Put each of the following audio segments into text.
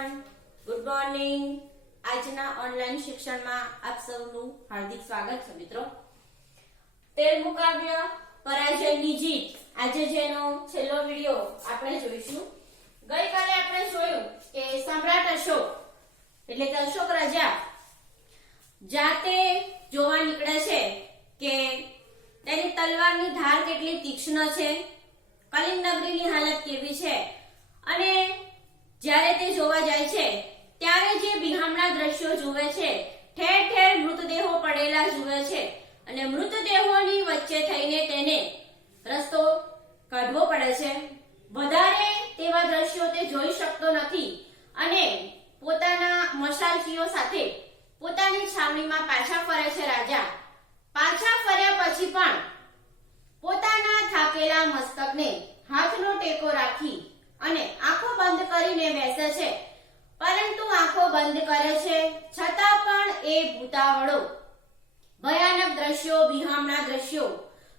Everyone good morning. આજના online શિક્ષણમાં આપ સૌનું હાર્દિક સ્વાગત છે મિત્રો. તેરમું કાવ્ય પરાજયની જીત. આજે જેનો છેલ્લો વિડિયો આપણે જોઈશું. ગઈકાલે આપણે જોયું કે સમ્રાટ અશોક, એટલે કે અશોક રાજા, જાતે જોવા નીકળે છે કે તેની તલવારની ધાર કેટલી તીક્ષ્ણ છે, કલિંગ નગરીની હાલત કેવી છે અને જ્યારે તે જોવા જાય છે, ત્યારે જે બિહામણા દ્રશ્યો જુએ છે, ઠેર ઠેર મૃતદેહો પડેલા જુએ છે અને મૃતદેહોની વચ્ચે થઈને તેને રસ્તો કાઢવો પડે છે. વધારે તેવા દ્રશ્યો તે જોઈ શકતો નથી અને પોતાના મશાલચીઓ સાથે પોતાની છાવણીમાં પાછા ફરે છે રાજા. પાછા ફર્યા પછી પણ પોતાના થાકેલા મસ્તકને હાથનો ટેકો રાખી અને આંખો બંધ કરીને બેસે છે. પરંતુ આંખો બંધ કરે છે, છતાં પણ એ ભૂતાવળો. ભયાનક દ્રશ્યો, બિહામણા દ્રશ્યો.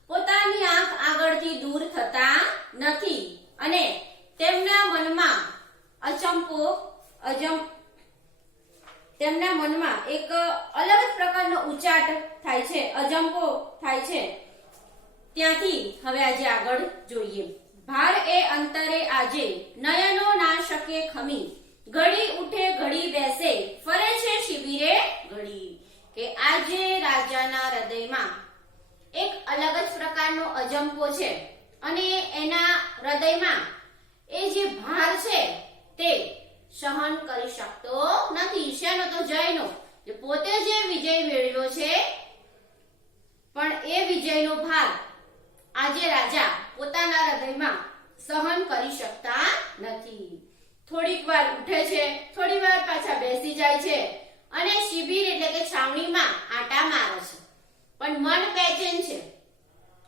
પોતાની આંખ આગળથી દૂર થતા નથી અને તેમના મનમાં અચંપો, અજમ, તેમના મનમાં એક અલગ જ પ્રકારનો ઉચાટ થાય છે, અજંપો થાય છે. ત્યાંથી હવે આજે આગળ જોઈએ. ભાર એ અંતરે આજે નયનો ના શકે ખમી. ઘડી ઉઠે ઘડી બેસે ફરે છે શિબિરે ઘડી કે આજે રાજાના હૃદયમાં એક અલગ જ પ્રકારનો અજંપો છે અને એના હૃદયમાં એ જે ભાર છે તે સહન કરી શકતો નથી શેનો તો જયનો જે પોતે જે વિજય મેળવ્યો છે પણ એ વિજયનો ભાર આજે રાજા પોતાના હૃદયમાં સહન કરી શકતા નથી. થોડીક વાર ઉઠે છે, થોડી વાર પાછા બેસી જાય છે અને શિબિર એટલે કે છાવણીમાં આટા મારે છે. પણ મન બેચેન છે,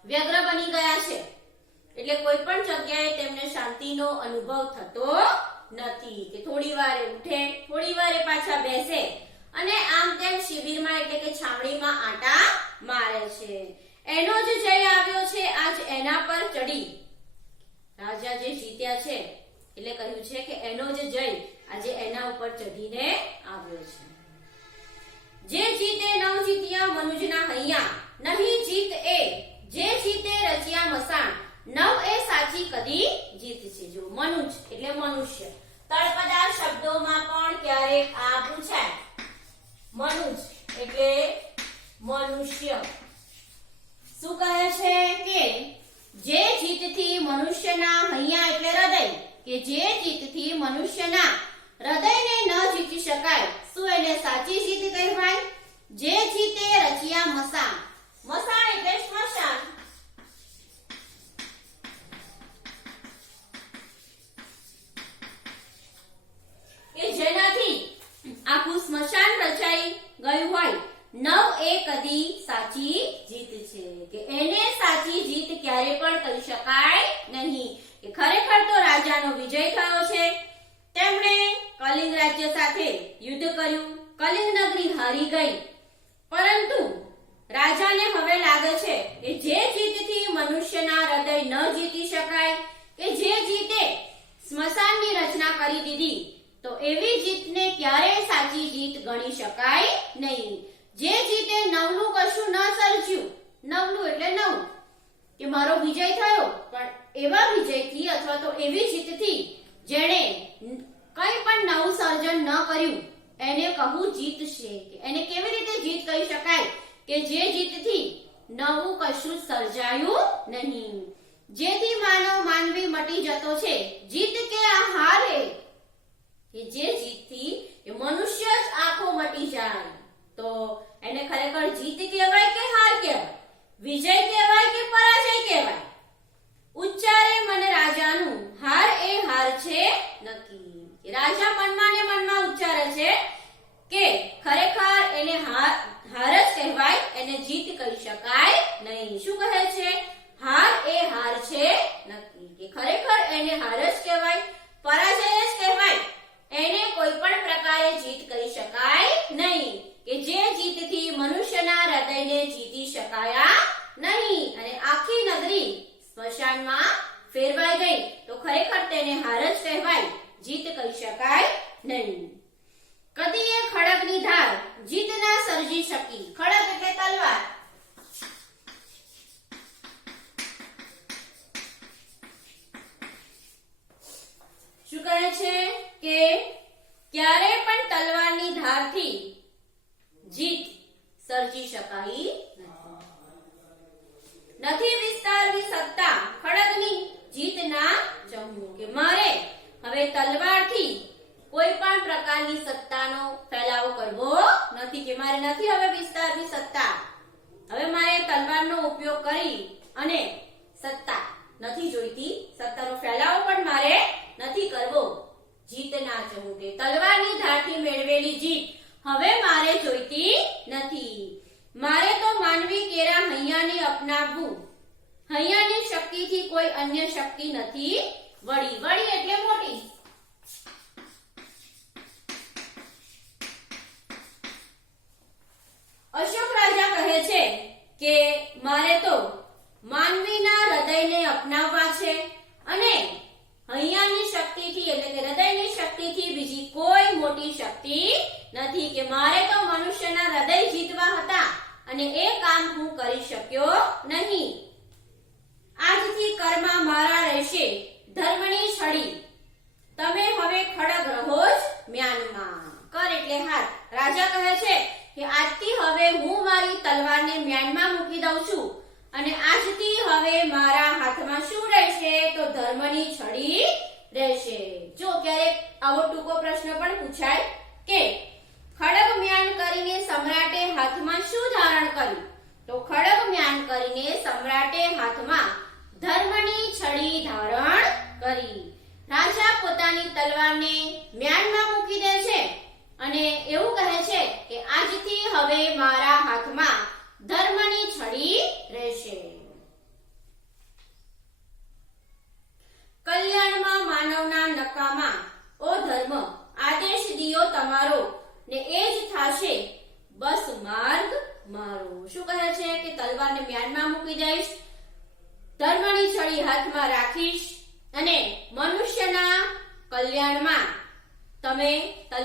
વ્યગ્ર બની ગયા છે. એટલે કોઈ પણ જગ્યાએ તેમને શાંતિનો અનુભવ થતો નથી કે થોડી વારે ઉઠે, થોડી વારે પાછા બેસે અને આમ તેમ શિબિરમાં એટલે કે છાવણીમાં આટા મારે છે. એનો જ જય આવ્યો છે, આજ એના પર ચડી રાજા જે જીત્યા છે, એટલે કહ્યું છે કે એનો જે જય આજે એના ઉપર ચઢીને આવ્યો છે. જે જીતે નવ જીત્યા મનુજના હૈયા, નહીં જીત એ. જે જીતે રચ્યા મસાણ, નવ એ સાચી કદી જીત છે જો. મનુજ, એટલે મનુષ્ય. તળપદા શબ્દોમાં પણ ક્યારેક આ પૂછાય. મનુજ, એટલે મનુષ્ય. શું કહે છે કે જે જીતથી મનુષ્યના હૈયા એટલે હૃદય, કે જે જીતથી મનુષ્યના હૃદયને ન જીતી શકાય, શું એને સાચી જીત કહેવાય? જે જીતે રચિયા મસાણ. રાજ્ય સાથે યુદ્ધ કર્યું, કલિંગ નગરી હારી ગઈ. પરંતુ રાજાને હવે લાગે છે કે જે જીતથી મનુષ્યના હૃદય ન જીતી શકાય, કે જે જીતે સ્મશાનની રચના કરી દીધી, તો એવી જીતને ક્યારેય સાચી જીત ગણી શકાય નહીં. જે જીતે નવનું કશું ન સર્જ્યું નવનું એટલે નવ, કે મારો વિજય થયો, પણ એવા વિજયથી અથવા તો એવી જીતથી જેણે કંઈ પણ નવું સર્જન ન કર્યું એને કહું જીત છે કે એને કેવી રીતે જીત કહી શકાય કે જે જીતથી નવું કશું સર્જાયું નહીં. જેથી માનવ માનવી મટી જતો છે. જીત કે આ હારે? કે જે જીતથી એ મનુષ્ય જ આંખો મટી જાય. તો એને ખરેખર જીત કહેવાય કે હાર કહેવાય? વિજય કહેવાય કે પરાજય કહેવાય? ઉચ્ચારે મને રાજાનું, હાર એ હાર છે નક્કી. રાજા મનમાં ને મનમાં ઉચ્ચારે છે કે ખરેખર એને હાર હાર જ કહેવાય એને જીત કહી શકાય નહીં. શું કહે છે? હાર એ હાર છે નક્કી. કે ખરેખર એને હાર જ કહેવાય? પરાજય જ કહેવાય? એને કોઈ પણ પ્રકારે જીત કરી શકાય નહીં. કે જે જીતથી મનુષ્યના હૃદયને જીતી શકાયા નહીં. અને આખી નગરી સ્મશાનમાં ફેરવાઈ ગઈ. તો ખરેખર તેને હાર જ કહેવાય. જીત કહી શકાય નહીં. કદીએ ખડગની ધાર જીત ના સર્જી શકી. ખડગ એટલે તલવાર. શું કહે છે કે ક્યારે પણ તલવારની ધારથી જીત સર્જી શકાય નથી. વિસ્તાર વિસ્તારવી સત્તા ખડગની જીત ના જમવું કે મારે. હવે તલવારથી કોઈ પણ પ્રકારની નથી નથી, હવે વિસ્તારવી સત્તા. હવે મારે તલવારનો ઉપયોગ કરી અને સત્તા નથી જોઈતી. સત્તાનો ફેલાવો પણ મારે નથી કરવો. જીત ના જવું કે તલવારની ધારથી મેળવેલી જીત હવે મારે જોઈતી નથી. મારે તો માનવી કેરા હૈયાને અપનાવવું. હૈયાની શક્તિથી કોઈ અન્ય શક્તિ નથી. વળી વળી એટલે મોટી. અશોક રાજા કહે છે કે મારે તો માનવીના હૃદયને અપનાવવા છે અને અહીંયાની શક્તિથી એટલે કે હૃદયની શક્તિથી બીજી કોઈ મોટી શક્તિ નથી કે મારે તો મનુષ્યના હૃદય જીતવા હતા અને એ કામ હું કરી શક્યો નહીં. આજથી કર્મા મારા રહેશે, ધર્મની છડી. તમે હવે ખડગ રહો જ મ્યાનમાં કર એટલે હાથ રાજા કહે છે કે આજથી હવે હું મારી તલવારને મ્યાનમાં મૂકી દઉં છું અને આજથી હવે મારા હાથમાં શું રહેશે? તો ધર્મની છડી રહેશે. જો ક્યારેક આવો ટૂંકો પ્રશ્ન પણ પૂછાય કે ખડગ મ્યાન કરીને સમ્રાટે હાથમાં શું ધારણ કર્યું? તો ખડગ મ્યાન કરીને સમ્રાટે હાથમાં ધર્મની છડી ધારણ કરી. રાજા પોતાની તલવારને મ્યાનમાં મૂકી દે છે. અને એવું કહે છે કે આજથી હવે મારા હાથમાં ધર્મની છડી રહેશે કલ્યાણમાં માનવના નકામા ઓ ધર્મ આદેશ દિયો તમારો ને એ જ થાશે બસ માર્ગ મારો શું કહે છે કે તલવારને મ્યાનમાં મૂકી દઈશ ધર્મની છડી હાથમાં રાખીશ અને મનુષ્યના કલ્યાણમાં તમે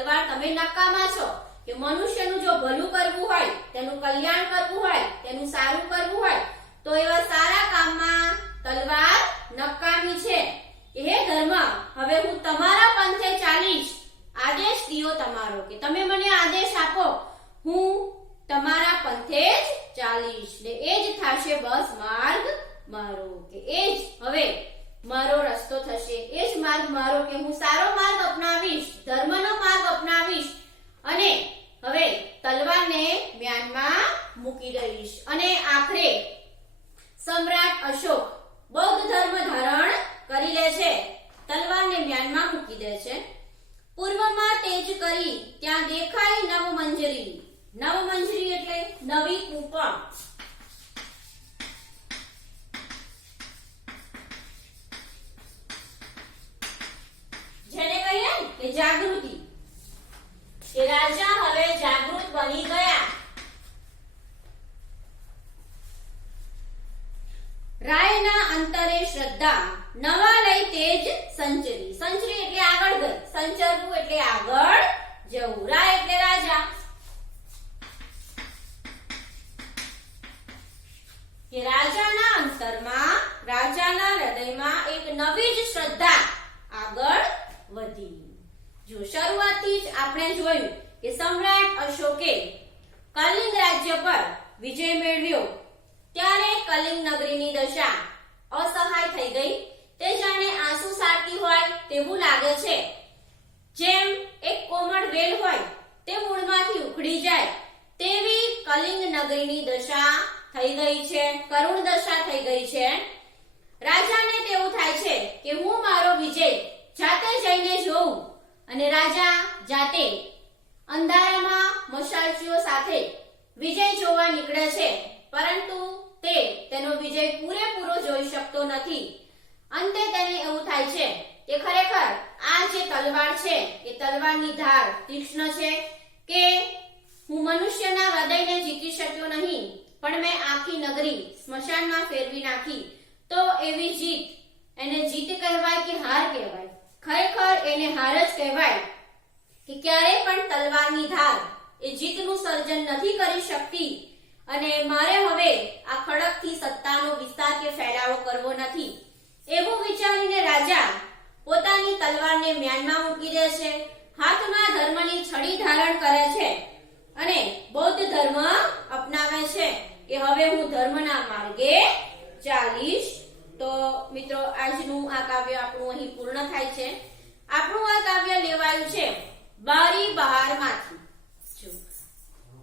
તલવાર તમે નકામા છો કે મનુષ્યનું જો ભલું કરવું હોય, તેનું કલ્યાણ કરવું હોય, તેનું સારું કરવું હોય, તો એવા સારા કામમાં તલવાર નકામી છે. હે ધર્મ, હવે હું તમારા પંથે ચાલીશ. આદેશ દિયો તમારો કે તમે મને આદેશ આપો. હું તમારા પંથે જ ચાલીશ. ને એ જ થશે બસ માર્ગ મારો. કે એ જ હવે મારો રસ્તો થશે. એ જ માર્ગ મારો કે હું સારો માર્ગ અપનાવીશ ધર્મનો માર્ગ અપનાવીશ અને હવે તલવારને મ્યાનમાં મૂકી દઈશ. અને આખરે સમ્રાટ અશોક બૌદ્ધ ધર્મ ધારણ કરી લે છે. તલવારને મ્યાનમાં મૂકી દે છે. પૂર્વમાં તેજ કરી, ત્યાં દેખાઈ નવમંજરી. નવમંજરી એટલે નવી કૂપણ. સંચરવું એટલે આગળ જવું રા એટલે રાજા. કે રાજાના અંતરમાં, રાજાના હૃદયમાં એક નવી જ શ્રદ્ધા આગળ વધી. જો શરૂઆતથી જ આપણે જોયું કે સમ્રાટ અશોકે કલિંગ રાજ્ય પર વિજય મેળવ્યો, ત્યારે કલિંગ નગરીની દશા અસહાય થઈ ગઈ. તે જાણે આંસુ સારતી હોય તેવું લાગે છે. જેમ એક કોમળ વેલ હોય, તે મૂળમાંથી ઉખડી જાય. તેવી કલિંગ નગરીની દશા થઈ ગઈ છે, કરુણ દશા થઈ ગઈ છે. રાજાને તેવું થાય છે કે હું મારો વિજય જાતે જઈને જોઉં અને રાજા જાતે અંધારામાં મશાલચીઓ સાથે વિજય જોવા નીકળે છે. પરંતુ તે તેનો વિજય પૂરેપૂરો જોઈ શકતો નથી. અંતે તેને એવું થાય છે કે ખરેખર આ જે તલવાર છે, એ તલવારની ધાર તીક્ષ્ણ છે કે હું મનુષ્યના હૃદયને જીતી શક્યો નહીં, પણ મેં આખી નગરી સ્મશાનમાં ફેરવી નાખી, તો એવી જીત એને જીત કહેવાય કે હાર કહેવાય? ખરેખર એને હાર જ કહેવાય કે ક્યારેય પણ તલવારની ધાર એ જીતનું સર્જન નથી કરી શકતી અને મારે હવે આ ખડકથી સત્તાનો વિસ્તાર કે ફેલાવો કરવો નથી. એવું વિચારીને રાજા પોતાની તલવારને મ્યાનમાં મૂકી દે છે. હાથમાં ધર્મની છડી ધારણ કરે છે અને બૌદ્ધ ધર્મ અપનાવે છે કે હવે હું ધર્મના માર્ગે ચાલીશ. તો મિત્રો, આજનું આ કાવ્ય આપણું અહીં પૂર્ણ થાય છે. આપણું આ કાવ્ય લેવાયું છે બારી બહારમાંથી.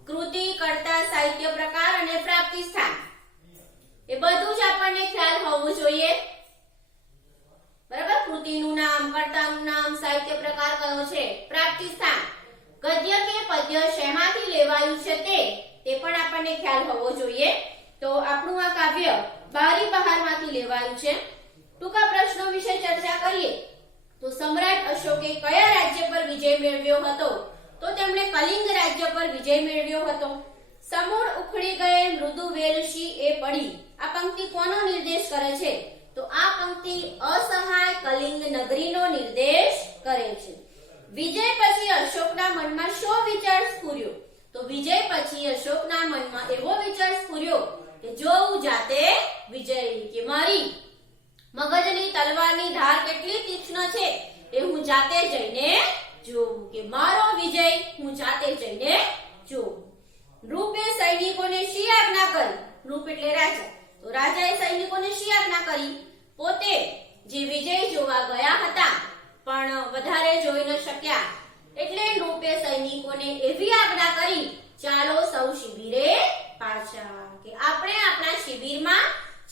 કૃતિ, કર્તા, સાહિત્ય પ્રકાર અને પ્રાપ્તિ સ્થાન. એ બધું જ આપણને ખ્યાલ હોવું જોઈએ. બરાબર? કૃતિનું નામ, કર્તાનું નામ, સાહિત્ય પ્રકાર કયો છે? પ્રાપ્તિ સ્થાન ગદ્ય કે પદ્ય શેમાંથી લેવાયું છે તે? તે પણ આપણને ખ્યાલ હોવો જોઈએ. તો આપણું આ કાવ્ય બારી બહારમાંથી લેવાયું છે. ટૂંકા પ્રશ્નો વિશે ચર્ચા કરીએ. તો સમ્રાટ અશોકે કયા રાજ્ય પર વિજય મેળવ્યો હતો? તો તેમણે કલિંગ રાજ્ય પર વિજય મેળવ્યો હતો. સમૂળ ઉખડી ગયેલ મૃદુ વેલશી એ પડી. આ પંક્તિ કોનો નિર્દેશ કરે છે? તો આ પંક્તિ અસહાય કલિંગ નગરીનો નિર્દેશ કરે છે. વિજય પછી અશોકના મનમાં શો વિચાર સ્ફુર્યો? તો વિજય પછી અશોકના મનમાં એવો વિચાર સ્ફુર્યો કે જો હું જાતે વિજય કે મારી. મગજની તલવારની ધાર કેટલી તીક્ષ્ણ છે એ હું જાતે જઈને જોઉં કે મારો વિજય હું જાતે જઈને જોઉં. રૂપે સૈનિકોને શી આજ્ઞા કરી? રૂપ એટલે રાજા. તો રાજાએ સૈનિકોને શી આજ્ઞા કરી. પોતે જે વિજય જોવા ગયા હતા, પણ વધારે જોઈ ન શક્યા. એટલે રૂપે સૈનિકોને એવી આજ્ઞા કરી, ચાલો સૌ શિબિરે પાછા, કે આપણે આપણા શિબિરમાં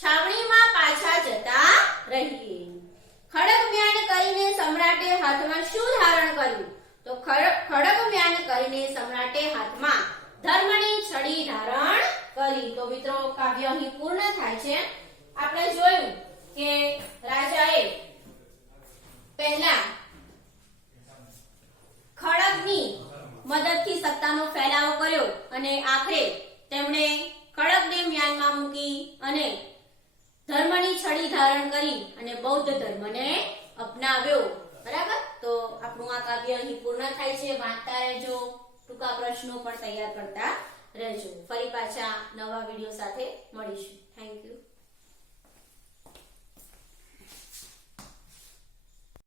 છાવણીમાં પાછા જતા રહીએ. ખડક મ્યાન કરીને સમ્રાટે હાથમાં શું ધારણ કર્યું? તો ખડક મ્યાન કરીને સમ્રાટે હાથમાં ધર્મની છડી ધારણ કરી. તો મિત્રો, કાવ્ય અહીં પૂર્ણ થાય છે. આપણે જોયું કે રાજાએ પહેલા ખડગની મદદથી સત્તાનો ફેલાવો કર્યો અને આખરે તેમણે ખડગને મ્યાનમાં મૂકી અને ધર્મની છડી ધારણ કરી અને બૌદ્ધ ધર્મને અપનાવ્યો. બરાબર? તો આપણું આ કાવ્ય અહીં પૂર્ણ થાય છે. વાંચતા રહેજો. ટૂંકા પ્રશ્નો પણ તૈયાર કરતા રહેજો. ફરી પાછા નવા વીડિયો સાથે મળીશું. Thank you